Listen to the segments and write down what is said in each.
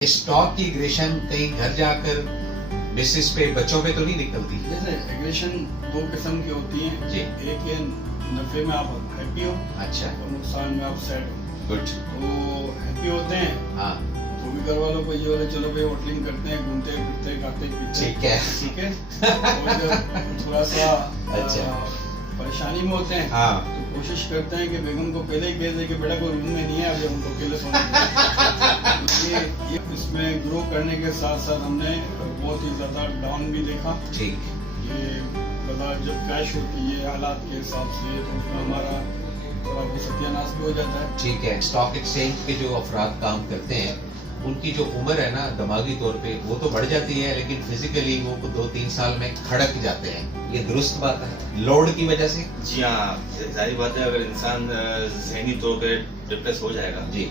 Stock की aggression कहीं घर जाकर बेसिस पे बच्चों पे तो नहीं निकलती? जैसे एग्रेशन दो किस्म की होती हैं जी। एक है नफे में आप हैप्पी हो अच्छा, और नुकसान में आप सैड हो। गुड। तो हैप्पी होते हैं हाँ, तो भी घर वालों को ये होता है चलो भाई होटलिंग करते हैं, घूमते फिरते खाते पीते। ठीक है। ठीक है। और जब थोड़ा सा अच्छा। परेशानी में होते हैं हाँ, तो कोशिश करते हैं कि बेगम को पहले ही कह दे कि बेटा कोई रूम में नहीं है, अभी हमको अकेले सोने दो। ये इसमें ग्रो करने के साथ साथ हमने बहुत ही ज्यादा डाउन भी देखा। ठीक। ये बाजार जब क्रैश होती है हालात के हिसाब से तो उसमें हमारा थोड़ा बहुत सत्यानाश भी हो जाता है। ठीक है। स्टॉक एक्सचेंज के जो अफराद काम करते हैं उनकी जो उम्र है ना दिमागी तौर पे वो तो बढ़ जाती है, लेकिन फिजिकली वो 2-3 साल में खड़क जाते हैं। ये दुरुस्त बात है लोड की वजह से? जी हाँ, जाहिर बात है अगर इंसान ज़हनी तौर पे डिप्रेस हो जाएगा जी,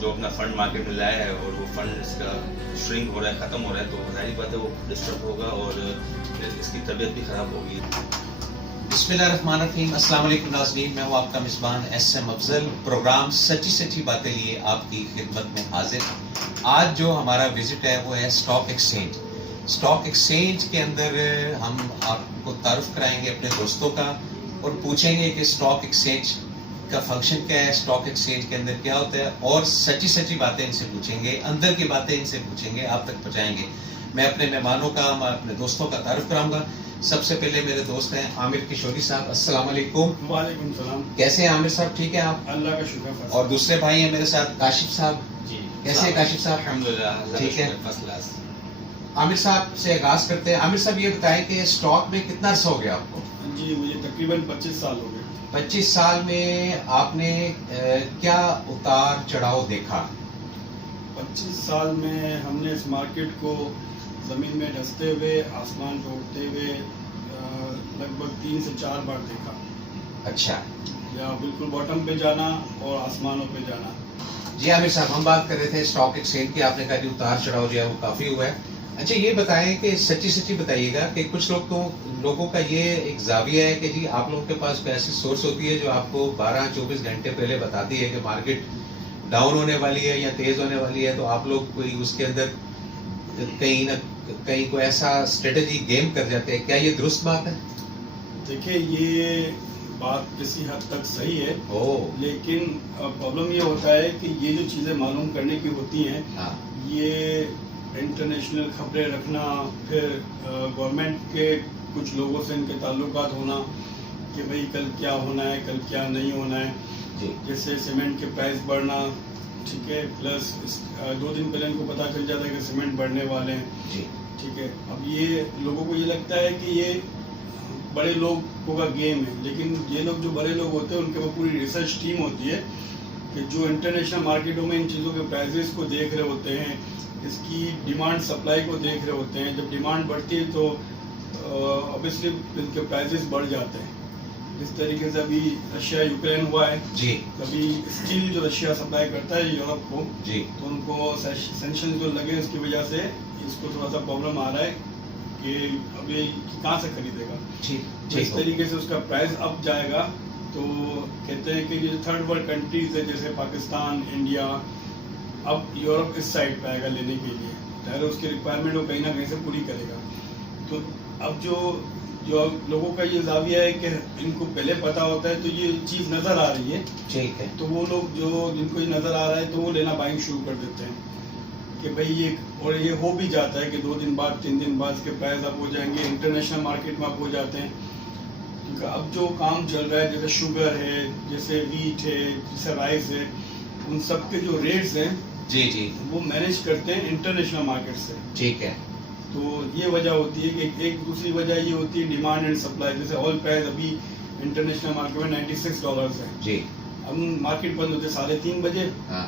जो अपना फंड मार्केट में लाया है और वो फंड इसका श्रिंक हो रहा है, खत्म हो रहा है, तो जाहिर बात है वो डिस्टर्ब होगा और इसकी तबीयत भी खराब होगी। बिस्मिल्लाहिर्रहमानिर्रहीम। अस्सलाम वालेकुम नाज़रीन, मैं हूँ आपका मेज़बान एस.एम. अफजल। प्रोग्राम सच्ची सच्ची बातें लिए आपकी खिदमत में हाजिर। आज जो हमारा विजिट है वो है स्टॉक एक्सचेंज। स्टॉक एक्सचेंज के अंदर हम आपको तारुफ कराएंगे अपने दोस्तों का और पूछेंगे कि स्टॉक एक्सचेंज का फंक्शन क्या है, स्टॉक एक्सचेंज के अंदर क्या होता है, और सच्ची सच्ची बातें इनसे पूछेंगे, अंदर की बातें इनसे पूछेंगे, आप तक पहुंचाएंगे। मैं अपने मेहमानों का, मैं अपने दोस्तों का तारुफ कराऊंगा। सबसे पहले मेरे दोस्त हैं आमिर किशोरी साहब। अस्सलाम वालेकुम। वालेकुम सलाम। कैसे हैं आमिर साहब, ठीक है आप? अल्लाह का शुक्र है। और दूसरे भाई हैं मेरे साथ काशिफ साहब। जी कैसे हैं काशिफ साहब? अल्हम्दुलिल्लाह, ठीक है। First class. आमिर साहब से आगाज करते हैं। आमिर साहब ये बताएं कि स्टॉक में कितना अर्सा हो गया आपको? जी मुझे तकरीबन 25 साल हो गए। 25 साल में आपने क्या उतार चढ़ाव देखा? 25 साल में हमने इस मार्केट को जमीन में धंसते हुए, आसमान पे उड़ते हुए लगभग 3 से 4 बार देखा। अच्छा या बिल्कुल बॉटम पे जाना और आसमानों पे जाना। जी आमिर साहब, हम बात कर रहे थे स्टॉक एक्सचेंज की। आपने कहा कि उतार चढ़ाव जो है वो काफी हुआ है। अच्छा ये बताएं कि सच्ची सच्ची बताइएगा कि कुछ लोगों का ये एक जाविया है कि जी आप लोगों के पास कोई ऐसी सोर्स होती है जो आपको 12-24 घंटे पहले बताती है कि मार्केट डाउन होने वाली है या तेज होने वाली है, तो आप लोग कोई उसके अंदर कहीं ना कहीं कोई ऐसा स्ट्रेटेजी गेम कर जाते हैं, क्या ये दुरुस्त बात है? देखिए ये बात किसी हद तक सही है, ओह लेकिन प्रॉब्लम ये होता है कि ये जो चीज़ें मालूम करने की होती हैं, हाँ, ये इंटरनेशनल खबरें रखना, फिर गवर्नमेंट के कुछ लोगों से इनके ताल्लुकात होना कि भाई कल क्या होना है, कल क्या नहीं होना है। जी जैसे सीमेंट के प्राइस बढ़ना, ठीक है, प्लस 2 दिन पहले इनको पता चल जाता है कि सीमेंट बढ़ने वाले हैं। जी ठीक है, अब ये लोगों को ये लगता है कि ये बड़े लोगों का गेम है, लेकिन ये लोग जो बड़े लोग होते हैं उनके पास पूरी रिसर्च टीम होती है कि जो इंटरनेशनल मार्केटों में इन चीज़ों के प्राइसेस को देख रहे होते हैं, इसकी डिमांड सप्लाई को देख रहे होते हैं। जब डिमांड बढ़ती है तो ऑब्वियसली इनके प्राइसेस बढ़ जाते हैं। जिस तरीके से अभी रशिया यूक्रेन हुआ है, जी कभी स्टील जो रशिया सप्लाई करता है यूरोप को, जी तो उनको सैंक्शन जो लगे उसकी वजह से इसको थोड़ा सा प्रॉब्लम आ रहा है कि अभी कहाँ से खरीदेगा। ठीक तो इस ठीक तरीके से उसका प्राइस अप जाएगा। तो कहते हैं कि जो थर्ड वर्ल्ड कंट्रीज है जैसे पाकिस्तान, इंडिया, अब यूरोप इस साइड पे आएगा लेने के लिए, चाहे उसकी रिक्वायरमेंट वो कहीं ना कहीं से पूरी करेगा। तो अब जो लोगों का ये जाविया है कि इनको पहले पता होता है, तो ये चीज़ नज़र आ रही है, ठीक है। तो वो लोग जो जिनको ये नज़र आ रहा है तो वो लेना बाइंग शुरू कर देते हैं कि भाई ये, और ये हो भी जाता है कि 2 दिन बाद 3 दिन बाद इसके प्राइस अप हो जाएंगे, इंटरनेशनल मार्केट में अप हो जाते हैं। क्योंकि अब जो काम चल रहा है जैसे शुगर है, जैसे वीट है, जैसे राइस है, उन सब के जो रेट्स हैं जी जी वो मैनेज करते हैं इंटरनेशनल मार्केट से। ठीक है। तो ये वजह होती है कि एक दूसरी वजह ये होती है डिमांड एंड सप्लाई। जैसे ऑयल प्राइस अभी इंटरनेशनल मार्केट में $96 है। जी अब मार्केट बंद होते 3:30 बजे, हाँ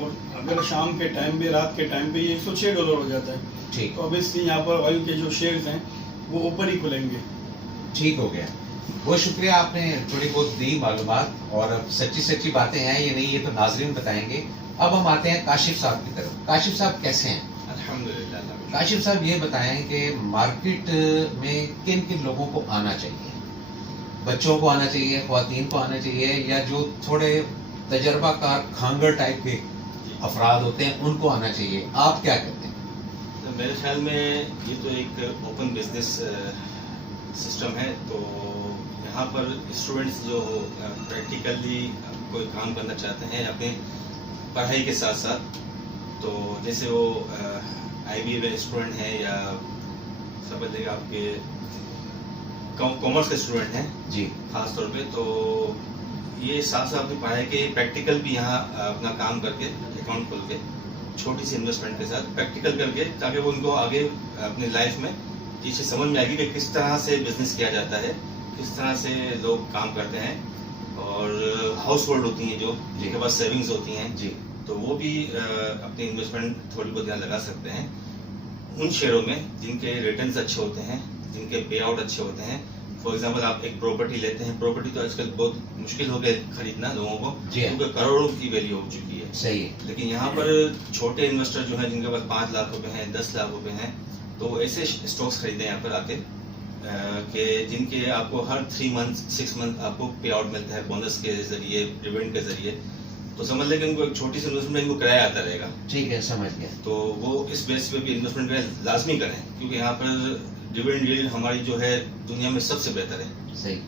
और अगर शाम के टाइम पे, रात के टाइम पे ये $106 हो जाता है। ठीक तो ऑब्वियसली यहाँ पर ऑयल के जो शेयर्स हैं वो ऊपर ही खुलेंगे। ठीक हो गया। बहुत शुक्रिया, आपने थोड़ी बहुत दी मालूमात, और अब सच्ची सच्ची बातें हैं ये नहीं ये तो नाजरीन बताएंगे। अब हम आते हैं काशिफ साहब की तरफ। काशिफ साहब कैसे हैं? अल्हम्दुलिल्लाह। काशिफ साहब ये बताएं कि मार्केट में किन किन लोगों को आना चाहिए? बच्चों को आना चाहिए, ख्वातीन को आना चाहिए, या जो थोड़े तजर्बाकार खांगर टाइप के अफराद होते हैं उनको आना चाहिए, आप क्या कहते हैं? तो मेरे ख्याल में ये तो एक ओपन बिजनेस सिस्टम है, तो यहाँ पर स्टूडेंट्स जो प्रैक्टिकली कोई काम करना चाहते हैं अपने पढ़ाई के साथ साथ, तो जैसे वो IB स्टूडेंट हैं या समझ लीजिए आपके कॉमर्स के स्टूडेंट हैं जी, खास तौर पे, तो ये साथ साथ अपनी पढ़ाई के प्रैक्टिकल भी यहाँ अपना काम करके अकाउंट खोल के छोटी सी इन्वेस्टमेंट के साथ प्रैक्टिकल करके, ताकि वो उनको आगे अपनी लाइफ में ये चीज़ समझ में आएगी कि किस तरह से बिजनेस किया जाता है, किस तरह से लोग काम करते हैं, और हाउस होल्ड होती हैं जो जिनके पास सेविंग्स होती हैं जी, तो वो भी अपनी इन्वेस्टमेंट थोड़ी बहुत यहाँ लगा सकते हैं उन शेयरों में जिनके रिटर्न्स अच्छे होते हैं, जिनके पे आउट अच्छे होते हैं। फॉर एग्जांपल आप एक प्रॉपर्टी लेते हैं, प्रॉपर्टी तो आजकल बहुत मुश्किल हो गया खरीदना लोगों को, जी हाँ। क्योंकि करोड़ों की वैल्यू हो चुकी है। सही है। लेकिन यहाँ पर छोटे इन्वेस्टर जो हैं जिनके पास 5 लाख रुपए हैं, 10 लाख रुपए हैं, तो ऐसे स्टॉक्स खरीदें यहाँ पर आके कि जिनके आपको हर 3 मंथ 6 मंथ आपको पे आउट मिलता है बोनस के जरिए, डिविडेंड के जरिए, तो समझ लें कि इनको एक छोटी सी इन्वेस्टमेंट में इनको किराया आता रहेगा। ठीक है, समझ गया। तो वो इस बेस पे भी इन्वेस्टमेंट करें, लाजमी करें, क्योंकि यहाँ पर डिविडेंड यील्ड हमारी जो है दुनिया में सबसे बेहतर है। सही।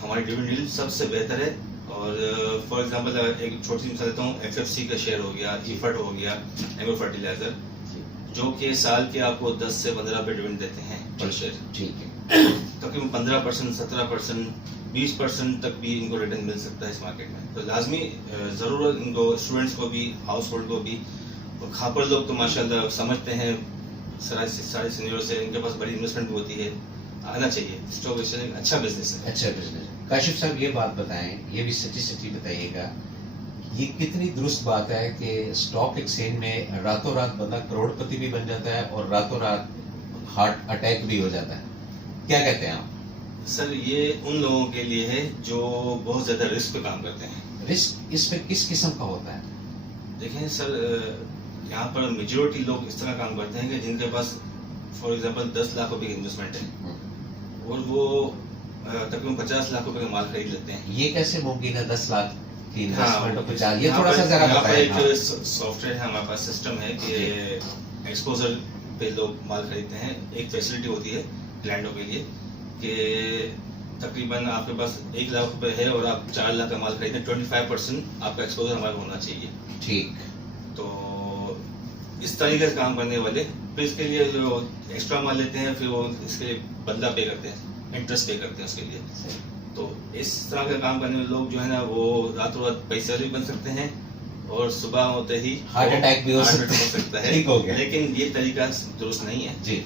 हमारी डिविडेंड यील्ड सबसे बेहतर है। और फॉर एग्जांपल एक छोटी सी मिसाल देता हूँ, FFC का शेयर हो गया, ईफर्ट हो गया, एग्रो फर्टिलाइजर, जो कि साल के आपको 10 से 15 पे डिविडेंड देते हैं पर शेयर। ठीक है। तकरीबन 15%, 17%, 20% तक भी इनको रिटर्न मिल सकता है इस मार्केट में। तो लाजमी ज़रूर इनको स्टूडेंट्स को भी, हाउस होल्ड को भी, और खापर लोग तो माशाल्लाह समझते हैं सारे सीनियर से, इनके पास बड़ी इन्वेस्टमेंट होती है, आना चाहिए। स्टॉक एक्सचेंज अच्छा बिजनेस है। अच्छा बिजनेस। काशिफ साहब ये बात बताएं, ये भी सच्ची सच्ची बताइएगा, ये कितनी दुरुस्त बात है कि स्टॉक एक्सचेंज में रातों रात बंदा करोड़पति भी बन जाता है और रातों रात हार्ट अटैक भी हो जाता है? क्या कहते हैं आप? सर ये उन लोगों के लिए है जो बहुत ज्यादा रिस्क पे काम करते हैं। रिस्क इसमें किस किस्म का होता है? देखें सर, यहाँ पर मेजोरिटी लोग इस तरह काम करते हैं कि जिनके पास फॉर एग्जांपल 10 लाख रुपए की इन्वेस्टमेंट है और वो तकरीबन 50 लाख रुपए का माल खरीद लेते हैं। ये कैसे मुमकिन है 10 लाख की इन्वेस्टमेंट? हाँ, 50, ये थोड़ा सा जरा बताएं। एक सॉफ्टवेयर है हमारे पास, सिस्टम है कि एक्सपोजर पे लोग माल खरीदते हैं। एक फैसिलिटी होती है क्लाइंटों के लिए कि तकरीबन आपके पास 1 लाख रुपए है और आप 4 लाख का माल खरीदें, 25% आपका एक्सपोजर हमारा होना चाहिए। ठीक। तो इस तरीके से काम करने वाले फिर इसके लिए जो एक्स्ट्रा माल लेते हैं, फिर वो इसके लिए बदला पे करते हैं, इंटरेस्ट पे करते हैं उसके लिए। तो इस तरह का काम करने वाले लोग जो है ना, वो रातों रात पैसे भी बन सकते हैं और सुबह होते ही हार्ट अटैक भी हो सकता है। ठीक हो गया। लेकिन ये तरीका दुरुस्त नहीं है जी।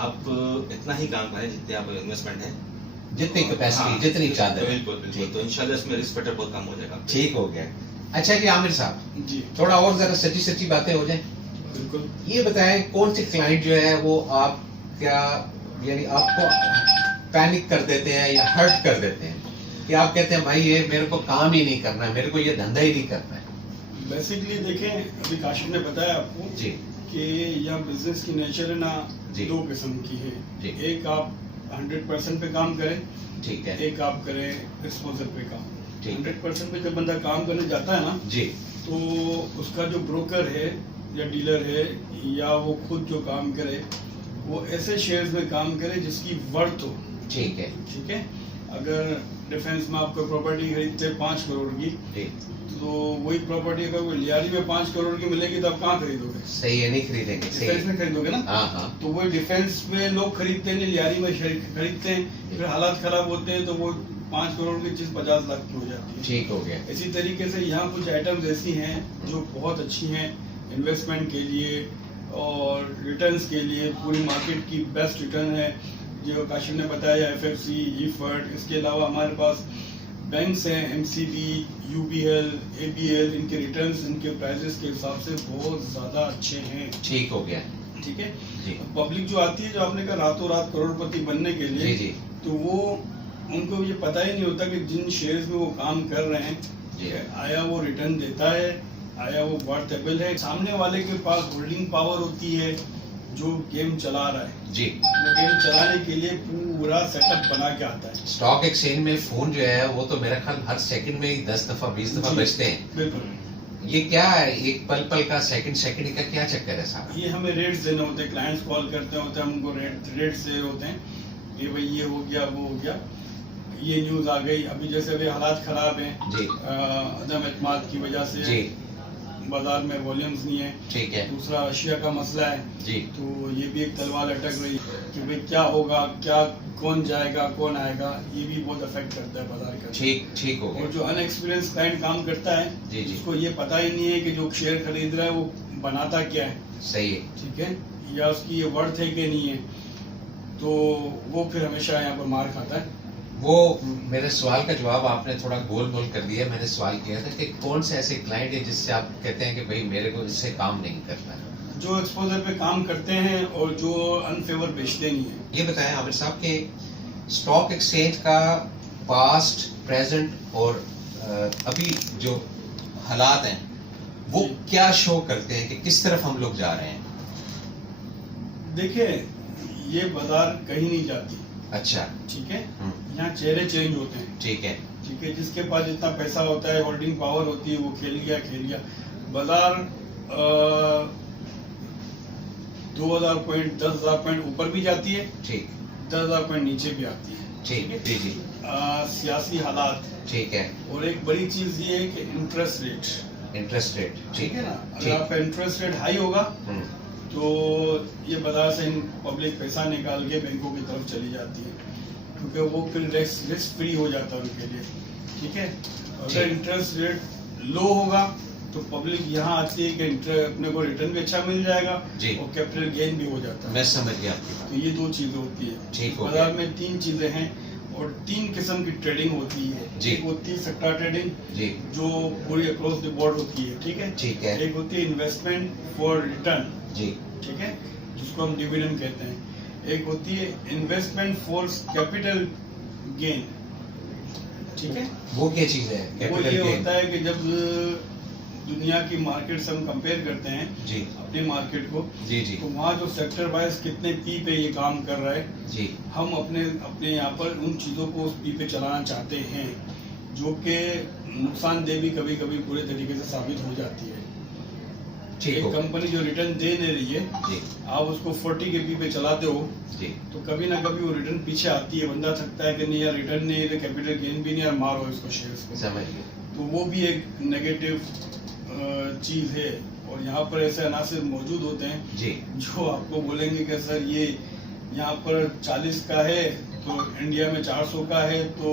आप इतना ही काम करें जितने आप इन्वेस्टमेंट है, जितनी कैपेसिटी, जितनी चादर। बिल्कुल बिल्कुल। तो इंशाल्लाह इसमें रिस्क फैक्टर बहुत कम हो जाएगा। ठीक हो गया। अच्छा कि आमिर साहब जी थोड़ा और जरा सच्ची सच्ची बातें हो जाए। बिल्कुल। ये बताएं कौन से क्लाइंट जो है वो आप क्या यानी आपको पैनिक कर देते हैं या हर्ट कर देते हैं कि आप कहते हैं भाई ये मेरे को काम ही नहीं करना है, मेरे को ये धंधा ही नहीं करना है? बेसिकली देखें, अभी काशिफ ने बताया आपको जी कि यह बिजनेस की नेचर है ना, जी। 2 किस्म की है। जी। एक आप 100% पे काम करें, ठीक है। एक आप करें एक्सपोजर पे काम। ठीक। 100% पे जब बंदा काम करने जाता है ना, जी तो उसका जो ब्रोकर है या डीलर है या वो खुद जो काम करे, वो ऐसे शेयर्स में काम करे जिसकी वर्थ हो। ठीक है। ठीक है। अगर डिफेंस में आप कोई प्रॉपर्टी खरीदते हैं 5 करोड़ की, जी तो वही प्रॉपर्टी अगर वो लियारी में 5 करोड़ की मिलेगी तो आप कहाँ खरीदोगे? सही है, नहीं खरीदेंगे। डिफेंस सही। में खरीदोगे ना। हाँ हाँ। तो वही डिफेंस में लोग खरीदते नहीं, लियारी में खरीदते हैं, फिर हालात खराब होते हैं तो वो 5 करोड़ की चीज 50 लाख की हो जाती है। ठीक हो गया। इसी तरीके से यहाँ कुछ आइटम्स ऐसी हैं जो बहुत अच्छी हैं इन्वेस्टमेंट के लिए और रिटर्न्स के लिए। पूरी मार्केट की बेस्ट रिटर्न है जो काशिफ ने बताया, FFC, ईफर्ट। इसके अलावा हमारे पास बैंक्स हैं, MCB, UBL, ABL। इनके रिटर्न्स, इनके प्राइजेस के हिसाब से बहुत ज़्यादा अच्छे हैं। ठीक हो गया। ठीक है। जी पब्लिक जो आती है, जो आपने कहा रातों रात करोड़पति बनने के लिए, जी जी तो वो उनको ये पता ही नहीं होता कि जिन शेयर्स में वो काम कर रहे हैं, जी। आया वो रिटर्न देता है, आया वो वर्थेबल है। सामने वाले के पास होल्डिंग पावर होती है जो गेम चला रहा है। जी। वो गेम चलाने के लिए पूरा सेटअप बना के आता है। स्टॉक एक्सचेंज में फोन जो है वो तो मेरा ख्याल हर सेकंड में ही 10 दफा 20 दफा जी। बजते हैं। बिल्कुल। ये क्या है, एक पल पल का, सेकंड का क्या चक्कर है साहब? ये हमें रेट्स देने होते हैं, क्लाइंट्स कॉल करते होते हैं, हमको रेट्स दे होते हैं कि भाई ये हो गया, वो हो गया, ये न्यूज़ आ गई। अभी जैसे अभी हालात खराब हैं जी, अदम एतमाद की वजह से, जी, बाजार में वॉल्यूम्स नहीं है। ठीक है, दूसरा रशिया का मसला है, जी, तो ये भी एक तलवार लटक रही है कि भाई क्या होगा, क्या कौन जाएगा कौन आएगा, ये भी बहुत अफेक्ट करता है बाजार का। ठीक हो और गया। जो अनएक्सपीरियंस क्लाइंट काम करता है, जी, जी, उसको ये पता ही नहीं है कि जो शेयर खरीद रहा है वो बनाता क्या है, सही है। ठीक है, या उसकी ये वर्थ है कि नहीं है, तो वो फिर हमेशा यहाँ पर मार खाता है। वो मेरे सवाल का जवाब आपने थोड़ा गोल मोल कर दिया। मैंने सवाल किया था कि कौन से ऐसे क्लाइंट है जिससे आप कहते हैं कि भाई मेरे को इससे काम नहीं करना है? जो एक्सपोजर पे काम करते हैं और जो अनफेवर बेचते नहीं है। ये बताएं आमिर साहब के स्टॉक एक्सचेंज का पास्ट, प्रेजेंट और अभी जो हालात हैं वो क्या शो करते हैं कि किस तरफ हम लोग जा रहे हैं? देखिए, ये बाजार कहीं नहीं जाती, अच्छा, ठीक है, यहाँ चेहरे चेंज होते हैं, ठीक है, ठीक है, जिसके पास जितना पैसा होता है, होल्डिंग पावर होती है, वो खेल गया। बाजार 2000 पॉइंट, 10,000 पॉइंट ऊपर भी जाती है, ठीक, 10,000 पॉइंट नीचे भी आती है, ठीक, जी, जी, सियासी हालात, ठीक है, और एक बड़ी चीज ये है कि इंटरेस्ट रेट, इंटरेस्ट रेट, ठीक है ना। अगर ठीक, आपका इंटरेस्ट रेट हाई होगा तो ये बाजार से पब्लिक पैसा निकाल के बैंकों की तरफ चली जाती है, क्योंकि वो फिर रिस्क फ्री हो जाता है उनके लिए, ठीक है। अगर इंटरेस्ट रेट लो होगा तो पब्लिक यहाँ आती है कि अपने को रिटर्न भी अच्छा मिल जाएगा जी, और कैपिटल गेन भी हो जाता है। मैं समझ गया आपकी बात। तो ये दो चीजें होती है, ठीक हो बाजार गया। में 3 चीजें हैं और 3 किस्म की ट्रेडिंग होती है। जी। एक होती है सेक्टर ट्रेडिंग, जी, जो पूरी अक्रॉस द बोर्ड होती है, ठीक है। ठीक है, एक होती है इन्वेस्टमेंट फॉर रिटर्न, जी, ठीक है, जिसको हम डिविडेंड कहते हैं। एक होती है इन्वेस्टमेंट फॉर कैपिटल गेन, ठीक है। वो क्या चीज है वो कैपिटल ये गेन? होता है कि जब दुनिया की मार्केट से हम कंपेयर करते हैं जी, अपनी मार्केट को, जी, जी, तो वहाँ जो सेक्टर वाइज कितने पी पे ये काम कर रहा है, जी, हम अपने यहाँ पर उन चीज़ों को उस पी पे चलाना चाहते हैं, जो कि नुकसानदेह भी कभी कभी पूरे तरीके से साबित हो जाती है। ठीक एक हो गया। कंपनी जो रिटर्न दे नहीं रही है, जी, आप उसको 40 के पी पे चलाते हो, जी, तो कभी ना कभी वो रिटर्न पीछे आती है। बंदा थकता है कि नहीं यार, रिटर्न नहीं है, कैपिटल गेन भी नहीं, यार मारो इसको शेयर्स को। समझ गया। तो वो भी एक नेगेटिव चीज़ है। और यहाँ पर ऐसे अनासिर मौजूद होते हैं जी, जो आपको बोलेंगे कि सर ये यहाँ पर 40 का है तो इंडिया में 400 का है, तो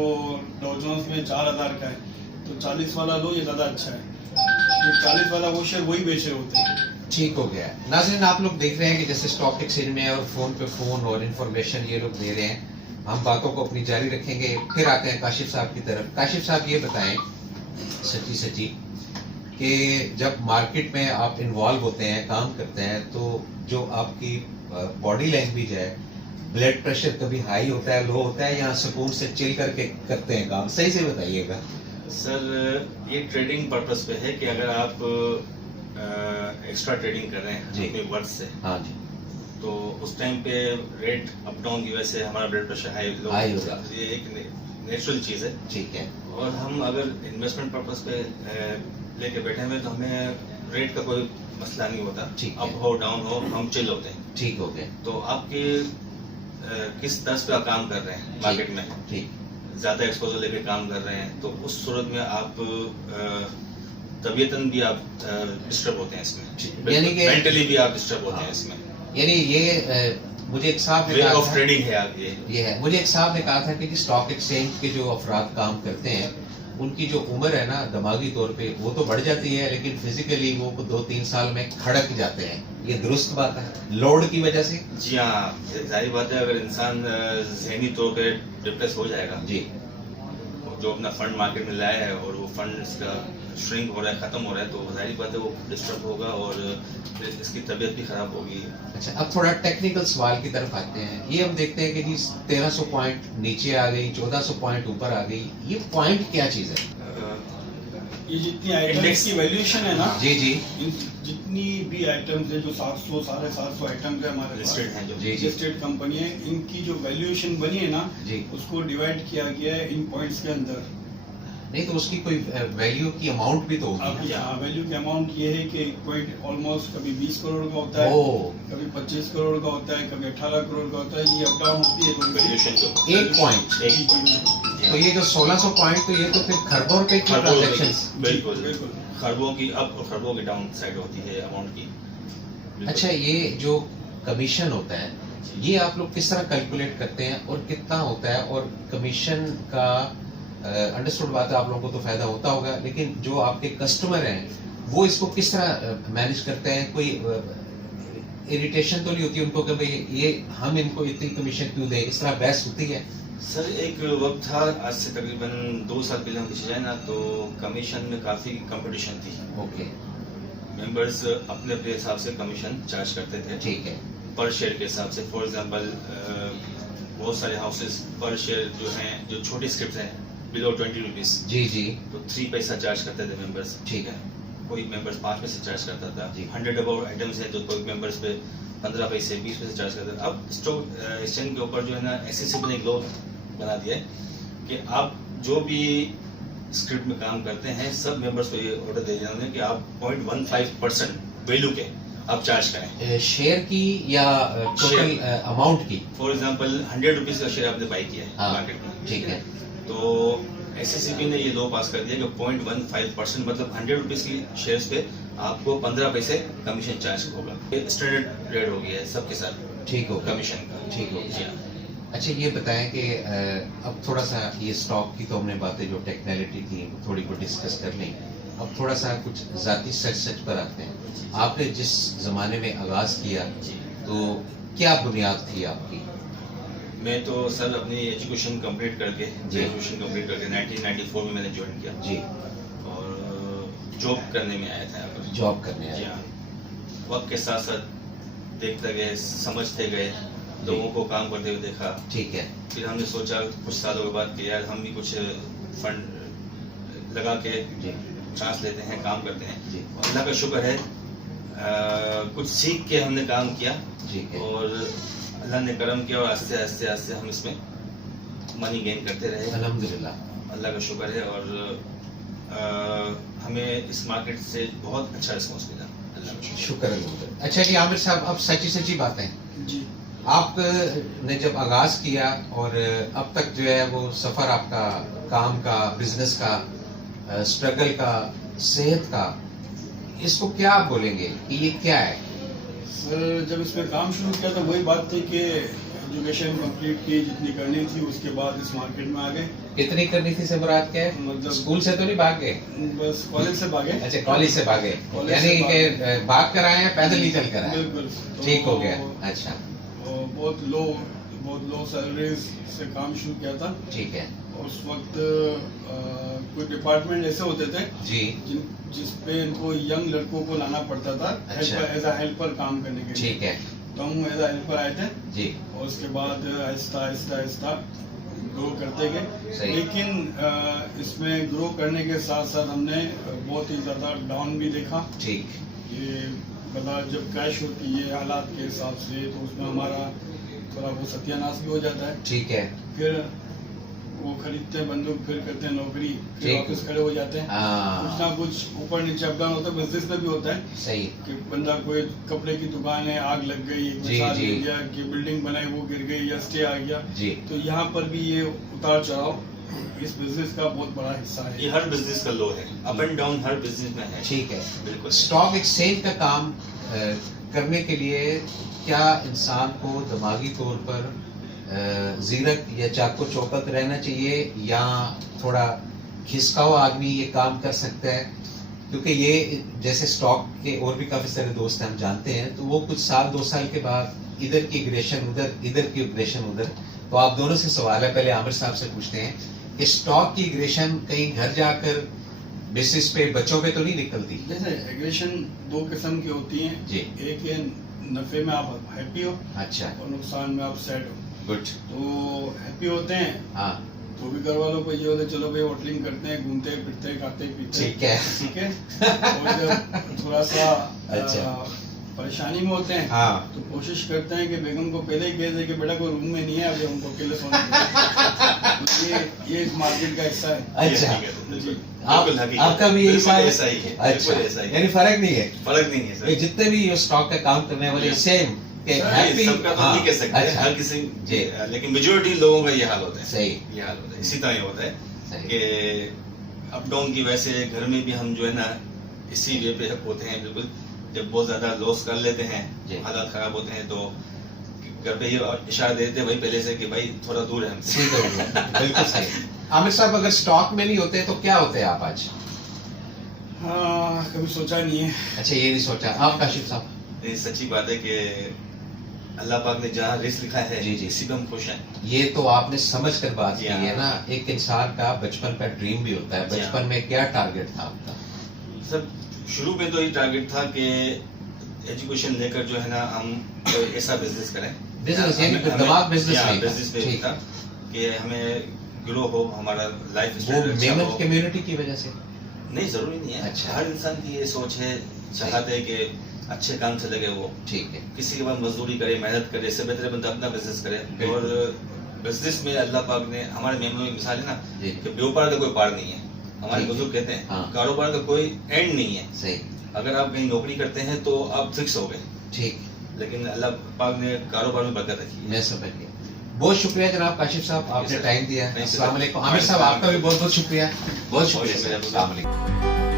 डॉ जोन्स में 4000 का है, तो 40 वाला लो, ये ज़्यादा अच्छा है। तो 40 वाला वो शेयर वही बेच रहे होते हैं। ठीक हो गया। नाज़रीन, आप लोग देख रहे हैं कि जैसे स्टॉक एक्सचेंज में और फोन पे फोन और इंफॉर्मेशन ये लोग दे रहे हैं। हम बातों को अपनी जारी रखेंगे। फिर आते हैं काशिफ साहब की तरफ। काशिफ साहब ये बताएं सच्ची कि जब मार्केट में आप इन्वॉल्व होते हैं, काम करते हैं, तो जो आपकी बॉडी लैंग्वेज है, ब्लड प्रेशर कभी हाई होता है, लो होता है, या सुकून से चिल करके करते हैं काम? सही से बताइएगा सर। ये ट्रेडिंग पर्पस पे है कि अगर आप एक्स्ट्रा ट्रेडिंग कर रहे हैं जी। अपने वर्क से, हाँ जी, तो उस टाइम पे रेट अप डाउन की वजह से हमारा ब्लड प्रेशर हाई हाई होगा। ये एक नेचुरल चीज़ है। ठीक है, और हम अगर इन्वेस्टमेंट पर्पस पे लेके बैठे हुए तो हमें रेट का कोई मसला नहीं होता। ठीक है। अप हो डाउन हो, हम चिल होते हैं। ठीक हो गया। तो आपके किस दस पे आप काम कर रहे हैं मार्केट में, ठीक, ज्यादा एक्सपोजर लेके काम कर रहे हैं, तो उस सूरत में आप तबीयतन भी आप डिस्टर्ब होते हैं इसमें, यानी कि मेंटली भी आप डिस्टर्ब होते हैं इसमें। यानी ये मुझे एक साहब ने वे कहा ऑफ था, ट्रेडिंग है आप ये है, मुझे एक साहब ने कहा था कि स्टॉक एक्सचेंज के जो अफराद काम करते हैं, उनकी जो उम्र है ना, दिमागी तौर पे वो तो बढ़ जाती है, लेकिन फिजिकली वो 2-3 साल में खड़क जाते हैं। ये दुरुस्त बात है लोड की वजह से? जी हाँ, जाहिर बात है। अगर इंसान जहनी तौर पे डिप्रेस हो जाएगा, जी, जो अपना फंड मार्केट में लाया है और वो फंड इसका श्रिंक हो रहा है, खत्म हो रहा है, तो जाहिर बात है वो डिस्टर्ब होगा और इसकी तबीयत भी खराब होगी। अच्छा, अब थोड़ा टेक्निकल सवाल की तरफ आते हैं। ये हम देखते हैं कि जी 1300 पॉइंट नीचे आ गई, 1400 पॉइंट ऊपर आ गई। ये पॉइंट क्या चीज है? ये जितनी आइटम्स Index की वैल्यूएशन है ना, जी, जी, जितनी भी आइटम्स है, जो 700 750 आइटम्स है हमारे पास, लिस्टेड हैं जो। जी, जी, लिस्टेड कंपनी है, इनकी जो वैल्यूएशन बनी है ना, जी, उसको डिवाइड किया गया है इन पॉइंट्स के अंदर। नहीं तो उसकी कोई वैल्यू की अमाउंट भी तो होगी आपकी Yeah. वैल्यू की अमाउंट ये है कि कोई ऑलमोस्ट कभी 20 करोड़ का होता है, ओ कभी 25 करोड़ का होता है, कभी 18 करोड़ का होता है, ये अप डाउन होती है थोड़ी सी। वैल्यूएशन के ऊपर एक पॉइंट एक जी, तो ये जो 1600 पॉइंट तो ये तो फिर खरबों रुपए की खरबों ट्रांजेक्शन। बिल्कुल बिल्कुल। खरबों की अप और खरबों की डाउन साइड होती है अमाउंट की। बिल्कुल। अच्छा ये जो कमीशन होता है ये आप लोग किस तरह कैलकुलेट करते हैं और कितना होता है, और कमीशन का अंडरस्टूड बात है आप लोगों को तो फायदा होता होगा, लेकिन जो आपके कस्टमर हैं वो इसको किस तरह मैनेज करते हैं? कोई इरिटेशन तो नहीं होती उनको कि भाई ये हम इनको इतनी कमीशन क्यों दें, इस तरह बहस होती है? सर एक वक्त था, आज से तकरीबन 2 साल पहले हम देखा जाए ना, तो कमीशन में काफ़ी कंपटीशन थी। ओके मेंबर्स अपने अपने हिसाब से कमीशन चार्ज करते थे ठीक है पर शेयर के हिसाब से। फॉर एग्जांपल बहुत सारे हाउसेस पर शेयर जो हैं, जो छोटी स्क्रिप्ट हैं बिलो 20 रुपीज़, जी जी तो 3 पैसा चार्ज करते थे मेंबर्स। ठीक है कोई मेंबर्स 5 पैसे चार्ज करता था। जी। 100 अबाउट आइटम्स हैं तो कोई मेंबर्स पे 15 पैसे 20 पैसे चार्ज करता था। अब स्टॉक एक्सचेंज के ऊपर जो है ना एसएससी ने एक लॉ बना दिया है कि आप जो भी स्क्रिप्ट में काम करते हैं सब मेंबर्स को ये ऑर्डर दे दिया उन्होंने कि आप 0.15% वैल्यू के आप चार्ज करें। शेयर की या टोटल अमाउंट की? फॉर एग्जांपल 100 रुपीज़ का शेयर आपने बाई किया है हाँ, मार्केट में, ठीक है तो एसएससी ने ये लॉ पास कर दिया कि 0.15% मतलब 100 रुपीज़ की शेयर्स पे आपको 15 पैसे कमीशन चार्ज होगा। ये स्टैंडर्ड रेट हो गया है सबके साथ ठीक हो कमीशन का। ठीक हो जी हाँ। अच्छा ये बताएं कि अब थोड़ा सा ये स्टॉक की तो हमने बातें जो टेक्निकलिटी थी वो थोड़ी को डिस्कस कर ली, अब थोड़ा सा कुछ जाती सच पर आते हैं। आपने जिस जमाने में आगाज किया जी। तो क्या बुनियाद थी आपकी? मैं तो सर अपनी एजुकेशन कंप्लीट करके जी। ग्रेजुएशन कंप्लीट करके 1994 में मैंने ज्वाइन किया जी और जॉब करने में आया था यहाँ पर। जॉब करने जी आए? हाँ। वक्त के साथ साथ देखते गए, समझते गए, लोगों को काम करते हुए देखा। ठीक है फिर हमने सोचा कुछ सालों के बाद कि यार हम भी कुछ फंड लगा के जी चांस लेते हैं, काम करते हैं। जी अल्लाह का शुक्र है कुछ सीख के हमने काम किया ठीक है और अल्लाह ने करम किया और आस्ते आस्ते आस्ते हम इसमें मनी गेन करते रहे। अल्हम्दुलिल्लाह अल्लाह का शुक्र है और हमें इस मार्केट से बहुत अच्छा रिस्पॉन्स मिला। अल्लाह का शुक्र। शुक्र अल्हम्दुलिल्लाह। अच्छा जी आमिर साहब, अब सच्ची सच्ची बातें, जी आप ने जब आगाज किया और अब तक जो है वो सफर आपका काम का, बिजनेस का, स्ट्रगल का, सेहत का, इसको क्या आप बोलेंगे कि ये क्या है? सर जब इसमें काम शुरू किया तो वही बात थी कि एजुकेशन कंप्लीट की जितनी करनी थी, उसके बाद इस मार्केट में आ गए। कितनी करनी थी से मुराद क्या है? मतलब स्कूल से तो नहीं भाग गए? बस कॉलेज से भागे। अच्छा कॉलेज से भागे, कॉलेज यानी से कि भाग कर आए हैं, पैदल ही चल कर आए? बिल्कुल। ठीक हो गया। अच्छा और बहुत लो सैलरीज से काम शुरू किया था। ठीक है उस वक्त कुछ डिपार्टमेंट ऐसे होते थे जी जिस पे इनको यंग लड़कों को लाना पड़ता था अच्छा। एज अ हेल्पर काम करने के लिए। ठीक है तो हम एज अ हेल्पर आए थे जी और उसके बाद आहिस्ता आहिस्ता आहिस्ता ग्रो करते गए। सही। लेकिन इसमें ग्रो करने के साथ साथ हमने बहुत ही ज़्यादा डाउन भी देखा। ठीक ये मतलब जब क्रैश होती है हालात के हिसाब से तो उसमें हमारा थोड़ा वो सत्यानाश भी हो जाता है। ठीक है फिर वो खरीदते हैं बंदूक, फिर करते हैं नौकरी, फिर ठीक। वापस खड़े हो जाते हैं। कुछ ना हाँ कुछ ऊपर नीचे अप डाउन होता है। बिजनेस में भी होता है सही कि बंदा कोई कपड़े की दुकान है, आग लग गई, जी, मिसाल जी। गिर गया, कि बिल्डिंग बनाई वो गिर गई या स्टे आ गया। जी तो यहाँ पर भी ये उतार चढ़ाव इस बिजनेस का बहुत बड़ा हिस्सा है। ये हर बिजनेस का लो है, up and down her business में है। ठीक है। बिल्कुल। स्टॉक एक्सचेंज का काम करने के लिए क्या इंसान को दिमागी तौर पर जीरक या चाको चौकत रहना चाहिए या थोड़ा खिसका हुआ आदमी ये काम कर सकता है? क्योंकि ये जैसे स्टॉक के और भी काफी सारे दोस्त हैं हम जानते हैं, तो वो कुछ साल 2 साल के बाद इधर की एग्रेशन उधर, इधर की एग्रेशन उधर। तो आप दोनों से सवाल है, पहले आमिर साहब से पूछते हैं कि स्टॉक की एग्रेशन कहीं घर जाकर बेसिस पे बच्चों पे तो नहीं निकलती? जैसे एग्रेशन 2 किस्म की होती हैं। जी। एक है नफे में आप हैप्पी हो अच्छा और नुकसान में आप सैड हो। गुड। तो हैप्पी होते हैं हाँ तो भी घर वालों को ये होता है चलो भाई होटलिंग करते हैं, घूमते फिरते खाते पीते। ठीक है ठीक है। और जब थोड़ा सा अच्छा। परेशानी में होते हैं हाँ तो कोशिश करते हैं कि बेगम को पहले ही कह दे कि बेटा कोई रूम में नहीं है, अभी हमको अकेले सोना है। ये इस मार्केट का हिस्सा है। अच्छा। ये हकीकत है, जी। बिल्कुल हकीकत। आपका भी बिल्कुल ऐसा है? ऐसा ही है, अच्छा, बिल्कुल ऐसा ही है। यानी फर्क नहीं है, फर्क नहीं है ये सर। जितने भी ये स्टॉक का काम करने वाले सेम के नहीं, हैप्पी। सबका तो नहीं कह सकते, अच्छा, हर किसी जी। लेकिन मेजोरिटी लोगों का ये हाल होता है। सही। ये हाल होता है, इसी तरह ही होता है सही। कि अप डाउन की वजह से घर में भी हम जो है ना इसी वे पे होते हैं बिल्कुल। जब बहुत ज्यादा लॉस कर लेते जी। हैं, हालात खराब होते हैं, तो घर पे ये इशारा देते हैं भाई पहले से कि भाई थोड़ा दूर है हमसे। ठीक है, बिल्कुल सही। आमिर साहब, अगर स्टॉक में नहीं होते तो क्या होते आप आज? हाँ, कभी सोचा नहीं है। अच्छा, ये नहीं सोचा आप काशिफ साहब? ये सच्ची बात है कि अल्लाह पाक ने जहाँ रिस्क लिखा है जी, जी। इसी पे हम खुश हैं। ये तो आपने समझ कर बात जी की हाँ। है ना। एक इंसान का बचपन का ड्रीम भी होता है। जी हाँ। बचपन में क्या टारगेट था आपका? सब शुरू में तो ये टारगेट था कि एजुकेशन लेकर जो है ना हम कोई ऐसा बिजनेस करें। बिजनेस यानी हमें- दिमाग बिजनेस हाँ, में था। बिजनेस में ठीक। था कि हमें ग्रो हो, हमारा लाइफ वो स्टाइल अच्छा मेहनत हो। कम्युनिटी की वजह से? नहीं, जरूरी नहीं है। अच्छा। हर इंसान की ये सोच है, चाहते है कि अच्छे काम से लगे वो, ठीक है। किसी के बाद मजदूरी करे, मेहनत करे, इससे बेहतर है बंदा अपना बिजनेस करे। बिल्कुल। और बिजनेस में अल्लाह पाक ने हमारे मेमों में मिसाल है ना जी। कि व्यापार का कोई पार नहीं है। हमारे ठीक है। बुजुर्ग कहते हैं हाँ। कारोबार का कोई एंड नहीं है। सही। अगर आप कहीं नौकरी करते हैं तो आप फिक्स हो गए, ठीक, लेकिन अल्लाह पाक ने कारोबार में बरकत रखी है। मैं समझ गया। बहुत शुक्रिया जनाब काशिफ साहब, आपने सर। टाइम दिया। Thank you, अस्सलाम sir। वालेकुम। आमिर साहब, आपका भी बहुत बहुत शुक्रिया। बहुत शुक्रिया सर। शुक्रिया। अस्सलाम वालेकुम।